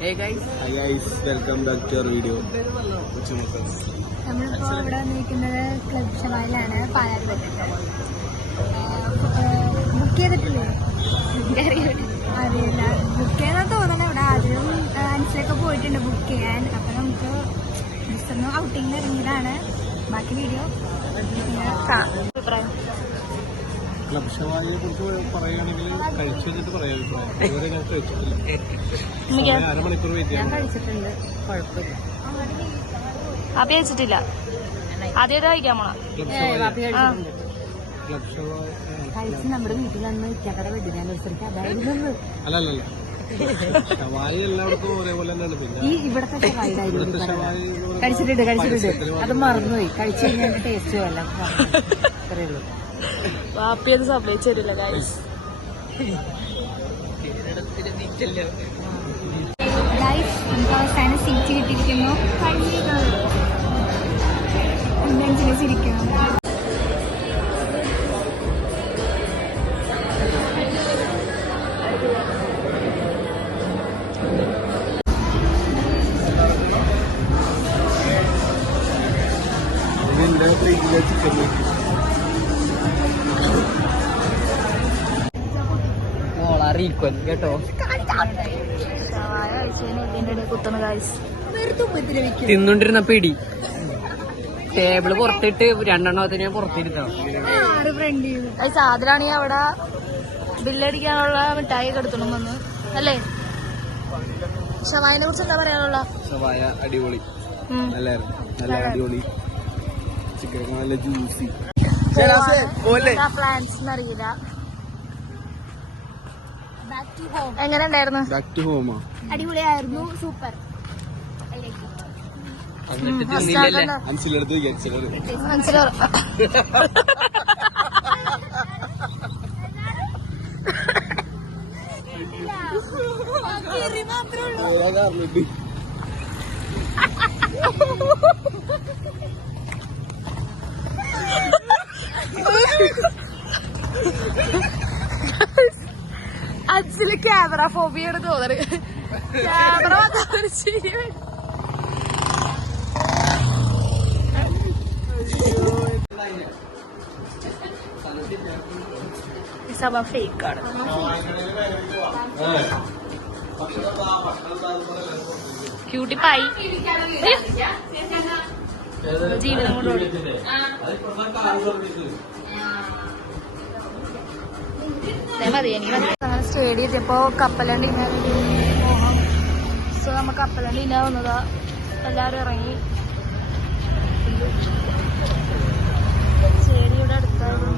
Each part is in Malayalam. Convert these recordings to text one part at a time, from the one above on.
Welcome back to our video നമ്മളിപ്പോ ഇവിടെ നിൽക്കുന്നത് ക്ലബ് ഷവായിലാണ് പാലാട് പറ്റത്ത് ബുക്ക് ചെയ്തിട്ടില്ലേ? അറിയില്ല. ബുക്ക് ചെയ്താൽ തോന്നണം ഇവിടെ. ആദ്യം അനുസരിച്ചൊക്കെ പോയിട്ടുണ്ട് ബുക്ക് ചെയ്യാൻ. അപ്പൊ നമുക്ക് ജസ്റ്റ് ഒന്ന് ഔട്ടിങ്ങിൽ ഇറങ്ങിയതാണ്. ബാക്കി വീഡിയോ അഭിപ്രായം ക്ലബ് ഷവായിയെ കുറിച്ച് പറയുകയാണെങ്കിൽ കഴിച്ചു വെച്ചിട്ട് പറയാം അഭിപ്രായം ഇതുവരെ ഞാൻ കഴിച്ചിട്ടില്ല. അരമണിക്കൂർ വെയിറ്റ് ഞാൻ കഴിച്ചിട്ടുണ്ട്. കുഴപ്പമില്ല. കാപ്പി കഴിച്ചിട്ടില്ല. ആദ്യമായിട്ട് കഴിക്കാൻ പോണ? ക്ലബ് ഷവായ കഴിച്ച് നമ്മുടെ വീട്ടിൽ വെഡിങ് ആനിവേഴ്സറിക്ക് അതായിരുന്നു അല്ല അല്ല അല്ല ഷവായി എല്ലായിടത്തും ഒരേപോലെ തന്നെയാണ്. പിന്നെ ഈ ഇവിടത്തെ ഷവായി കഴിച്ചിട്ടുണ്ട് കഴിച്ചിട്ടുണ്ട്. അത് മറന്നുപോയി. കഴിച്ചു കഴിഞ്ഞാൽ ടേസ്റ്റ് അല്ല. അത്രേ ഉള്ളൂ. കാപ്പി അത് സമ്മതിച്ചു തരില്ല ഗൈസ് ഗൈസ് നമുക്ക് അവസാനം സീറ്റ് കിട്ടിയിരിക്കുന്നു. നെഞ്ചിന് ചിരിക്കണം ഇതിന്റെ ചിക്കൻ ചിക്കൻ അറിയിക്കും കേട്ടോ? പിടി. ടേബിൾ പുറത്തിട്ട് രണ്ടെണ്ണത്തിന് പുറത്തിരുത്തണം. ആദ്യമാണെങ്കിൽ അവിടെ ബില്ലടിക്കാനുള്ള മിഠായി എടുത്തോണ്ട് വന്ന്. അല്ലേ? ഷവായനെ കുറിച്ച് എന്താ പറയാനുള്ള ഷവായ അടിപൊളി. നല്ലായിരുന്നു. നല്ല അടിപൊളി. ചിക്കൻ നല്ല ജ്യൂസി പ്ലാൻസ് എന്നറിയില്ല എങ്ങനെ ഉണ്ടായിരുന്നു? ബാക്ക് ടു ഹോമാ അടിപൊളിയായിരുന്നു. സൂപ്പർ കാരണമുണ്ട് ക്യാമറ ഫോബിയാണ് തോന്നറ് ക്യാമറ വന്നൊരു സംഭവം ഫേക്കാണ് ക്യൂട്ടി പായി ജീവിതം കൊണ്ടോടി മതി എനിക്ക് സ്റ്റേഡിയം എത്തിയപ്പോ കപ്പലണ്ടി പോകാം സോ നമ്മ കപ്പലണ്ടി ഇന്ന വന്നതാ. എല്ലാവരും ഇറങ്ങി. സ്റ്റേഡിയുടെ അടുത്തായിരുന്നു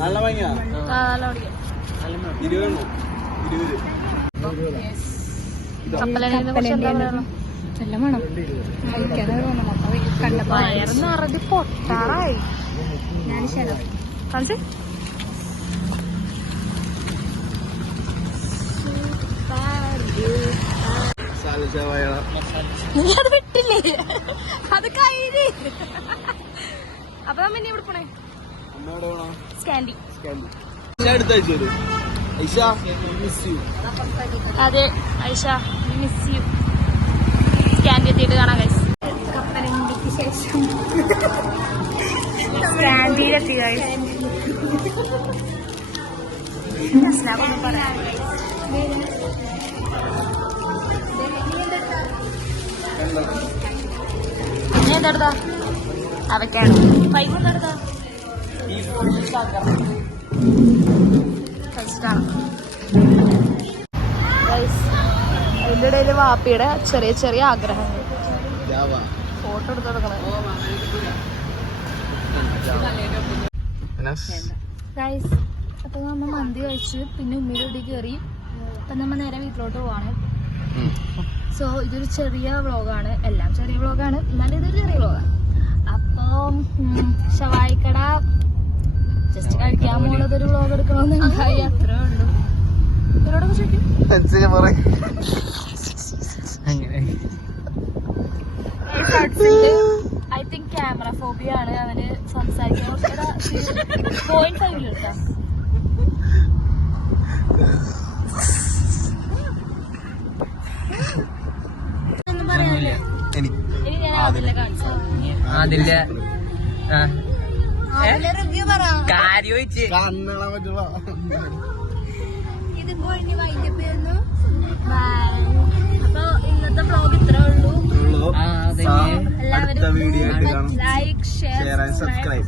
നല്ല ഭംഗിയാ. നല്ല ഇരുപത്. മണം കഴിക്കാതെ തോന്നുന്നു. കണ്ടപ്പോ പൊട്ടാറായി. ഞാൻ ശരം. കാണിച്ചേ സാല ഷവായ നീ അത് വിട്ടില്ലേ അത് കഴിഞ്ഞ്. അപ്പൊ നമ്മ ഇനി ഇവിടെ പോണേ? സ്കാൻഡി ഐഷ മിസ് യു അതെ ഐഷ മിസ് യു സ്കാൻഡി എത്തിയിട്ട് കാണാം ഗൈസ് കപ്പലണ്ടിക്ക് ശേഷം. സ്കാൻഡിയിലെത്തി ഗൈസ് നീ ഗൈസ് അതിന്റെ ഇടയിൽ വാപ്പിയുടെ ചെറിയ ചെറിയ ആഗ്രഹങ്ങൾ ഫോട്ടോ എടുത്തു കൊടുക്കണേ ഗൈസ് അപ്പൊ നമ്മ മന്തി കഴിച്ച് പിന്നെ ഉമ്മയുടെ കയറി. അപ്പൊ നമ്മ നേരെ വീട്ടിലോട്ട് പോവാണ്. സോ ഇതൊരു ചെറിയ വ്ളോഗാണ്. എല്ലാം ചെറിയ വ്ളോഗാണ്. എന്നാലും ഇതൊരു ചെറിയ വ്ളോഗാണ് അപ്പോ ഷവായിക്കട. ജസ്റ്റ് കഴിക്കാൻ പോണത് ഒരു വ്ളോഗ് എടുക്കണമെന്നുണ്ടായി അത്രേ ഉള്ളൂ. അങ്ങനെ ഐ തിങ്ക് ക്യാമറ ഫോബിയ ആണ്. അവന് സംസാരിക്കാൻ ഇന്നത്തെ ഇത്രേ ഉള്ളൂ. എല്ലാവരും ലൈക്ക് ഷെയർ സബ്സ്ക്രൈബ്